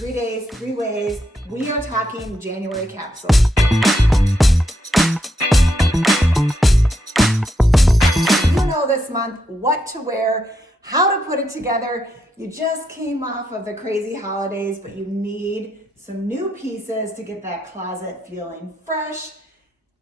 3 days, 3 ways. We are talking January capsule. You know this month what to wear, how to put it together. You just came off of the crazy holidays, but you need some new pieces to get that closet feeling fresh,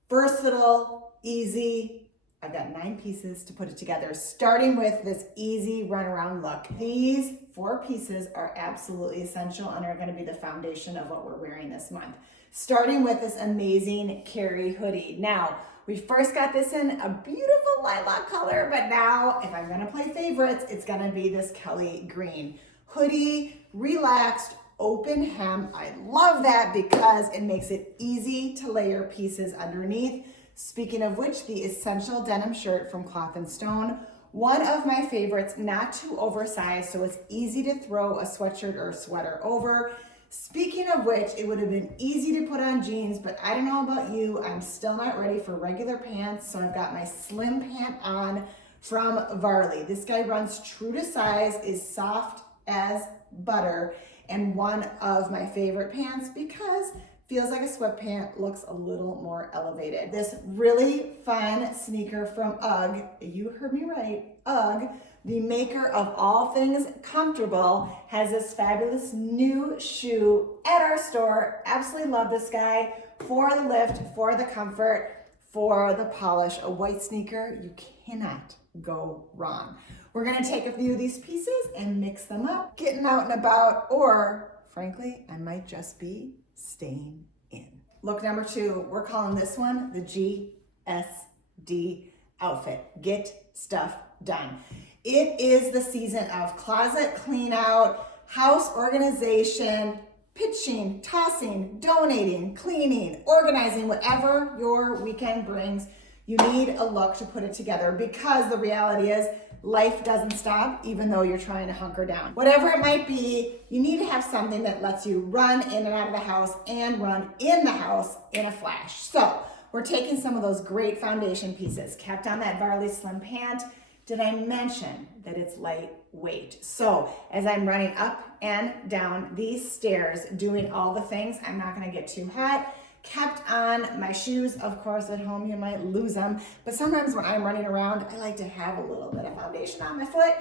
versatile, easy. I've got 9 pieces to put it together, starting with this easy runaround look. These 4 pieces are absolutely essential and are going to be the foundation of what we're wearing this month. Starting with this amazing Carrie hoodie. Now, we first got this in a beautiful lilac color, but now if I'm going to play favorites, it's going to be this Kelly green. Hoodie, relaxed, open hem. I love that because it makes it easy to layer pieces underneath. Speaking of which, the essential denim shirt from Cloth & Stone, one of my favorites, not too oversized, so it's easy to throw a sweatshirt or sweater over. Speaking of which, it would have been easy to put on jeans, but I don't know about you, I'm still not ready for regular pants, so I've got my slim pant on from Varley. This guy runs true to size, is soft as butter, and one of my favorite pants because feels like a sweatpant, looks a little more elevated. This really fun sneaker from UGG, you heard me right, UGG, the maker of all things comfortable, has this fabulous new shoe at our store. Absolutely love this guy for the lift, for the comfort, for the polish. A white sneaker, you cannot go wrong. We're gonna take a few of these pieces and mix them up, getting out and about, or frankly, I might just be staying in. Look number 2, we're calling this one the GSD outfit. Get stuff done. It is the season of closet clean out, house organization, pitching, tossing, donating, cleaning, organizing, whatever your weekend brings. You need a look to put it together because the reality is life doesn't stop even though you're trying to hunker down. Whatever it might be, you need to have something that lets you run in and out of the house and run in the house in a flash. So we're taking some of those great foundation pieces, kept on that Varley slim pant. Did I mention that it's lightweight? So as I'm running up and down these stairs, doing all the things, I'm not gonna get too hot. Kept on my shoes, of course, at home you might lose them, but sometimes when I'm running around, I like to have a little bit of foundation on my foot.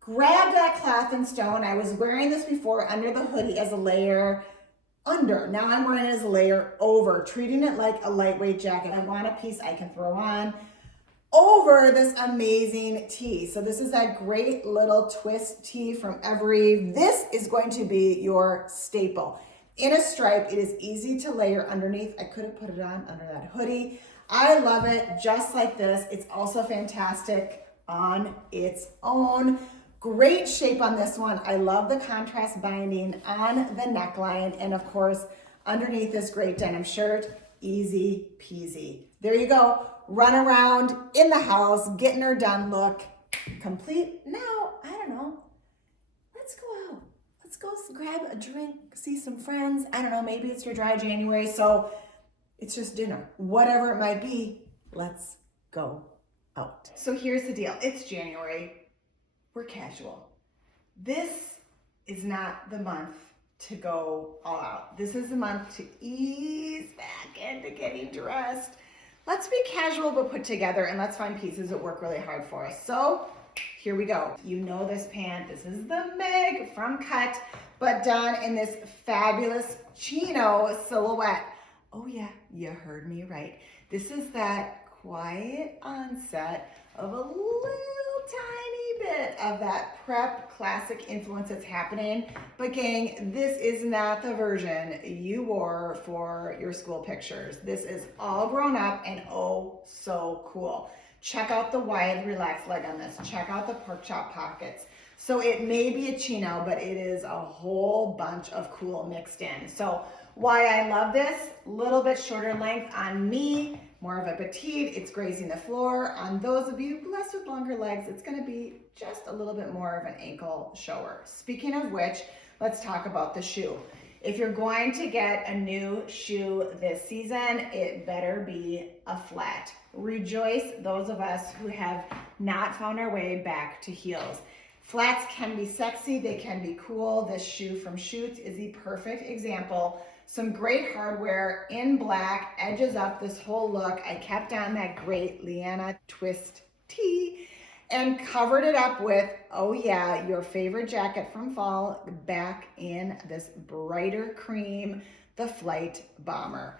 Grab that Cloth & Stone. I was wearing this before under the hoodie as a layer under. Now I'm wearing it as a layer over, treating it like a lightweight jacket. I want a piece I can throw on over this amazing tee. So this is that great little twist tee from Every. This is going to be your staple. In a stripe, it is easy to layer underneath. I could have put it on under that hoodie. I love it just like this. It's also fantastic on its own. Great shape on this one. I love the contrast binding on the neckline. And of course, underneath this great denim shirt, easy peasy. There you go. Run around in the house, getting her done look complete. Now, I don't know, let's go out. Let's go grab a drink, see some friends. I don't know, maybe it's your dry January, so it's just dinner. Whatever it might be, let's go out. So here's the deal. It's January. We're casual. This is not the month to go all out. This is the month to ease back into getting dressed. Let's be casual but put together, and let's find pieces that work really hard for us. So here we go. You know this pant. This is the Meg from Cut, but done in this fabulous chino silhouette. Oh yeah, you heard me right. This is that quiet onset of a little tiny bit of that prep classic influence that's happening. But gang, this is not the version you wore for your school pictures. This is all grown up and oh so cool. Check out the wide relaxed leg on this. Check out the pork chop pockets. So it may be a chino, but it is a whole bunch of cool mixed in. So why I love this, little bit shorter length on me, more of a petite, it's grazing the floor. On those of you blessed with longer legs, it's gonna be just a little bit more of an ankle shower. Speaking of which, let's talk about the shoe. If you're going to get a new shoe this season, it better be a flat. Rejoice those of us who have not found our way back to heels. Flats can be sexy, they can be cool. This shoe from Schutz is the perfect example. Some great hardware in black, edges up this whole look. I kept on that great Leanna twist tee and covered it up with, oh yeah, your favorite jacket from fall, back in this brighter cream, the Flight Bomber.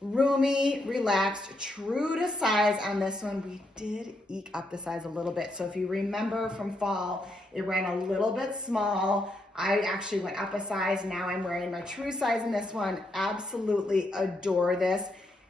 Roomy, relaxed, true to size on this one. We did eke up the size a little bit. So if you remember from fall, it ran a little bit small. I actually went up a size. Now I'm wearing my true size in this one. Absolutely adore this.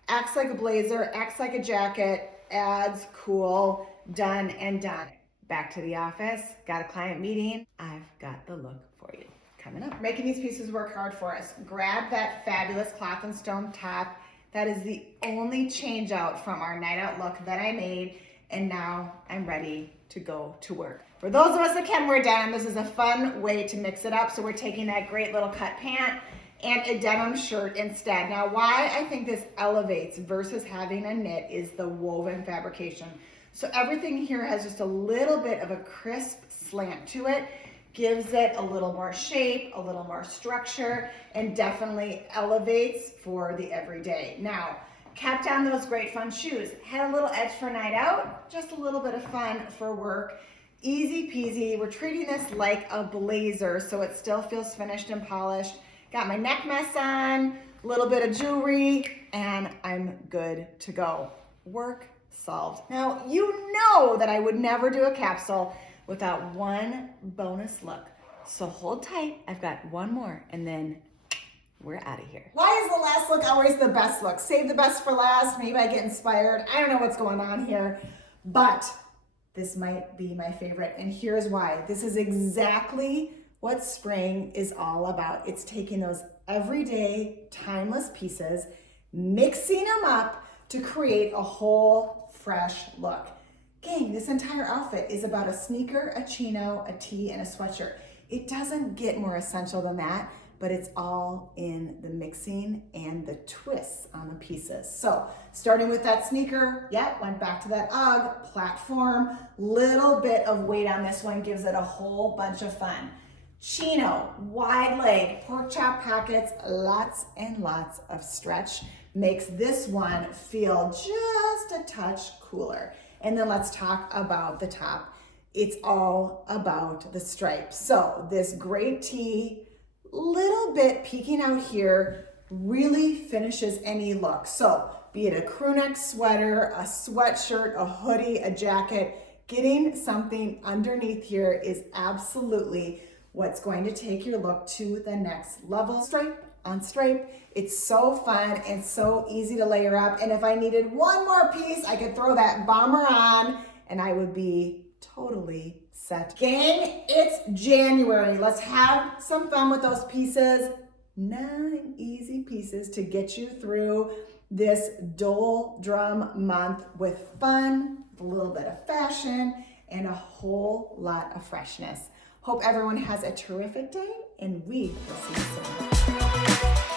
Acts like a blazer, acts like a jacket, adds cool, done and done. Back to the office, got a client meeting. I've got the look for you coming up. Making these pieces work hard for us. Grab that fabulous cloth and stone top. That is the only change out from our night out look that I made, and now I'm ready to go to work. For those of us that can wear denim, this is a fun way to mix it up. So we're taking that great little cut pant and a denim shirt instead. Now, why I think this elevates versus having a knit is the woven fabrication. So everything here has just a little bit of a crisp slant to it, gives it a little more shape, a little more structure, and definitely elevates for the everyday. Now, kept on those great fun shoes. Had a little edge for night out, just a little bit of fun for work. Easy peasy. We're treating this like a blazer, so it still feels finished and polished. Got my neck mess on, a little bit of jewelry, and I'm good to go. Work solved. Now, you know that I would never do a capsule without one bonus look. So hold tight, I've got one more, and then we're out of here. Why is the last look always the best look? Save the best for last, maybe I get inspired. I don't know what's going on here, but this might be my favorite, and here's why. This is exactly what spring is all about. It's taking those everyday, timeless pieces, mixing them up to create a whole fresh look. Gang, this entire outfit is about a sneaker, a chino, a tee, and a sweatshirt. It doesn't get more essential than that, but it's all in the mixing and the twists on the pieces. So starting with that sneaker, went back to that UGG platform. Little bit of weight on this one gives it a whole bunch of fun. Chino, wide leg, pork chop pockets, lots and lots of stretch. Makes this one feel just a touch cooler. And then let's talk about the top. It's all about the stripes. So this great tee, little bit peeking out here, really finishes any look. So be it a crew neck sweater, a sweatshirt, a hoodie, a jacket, getting something underneath here is absolutely what's going to take your look to the next level. Stripe on stripe. It's so fun and so easy to layer up. And if I needed one more piece, I could throw that bomber on and I would be totally set. Gang, it's January. Let's have some fun with those pieces. 9 easy pieces to get you through this doldrum month with fun, a little bit of fashion, and a whole lot of freshness. Hope everyone has a terrific day, and we will see you soon.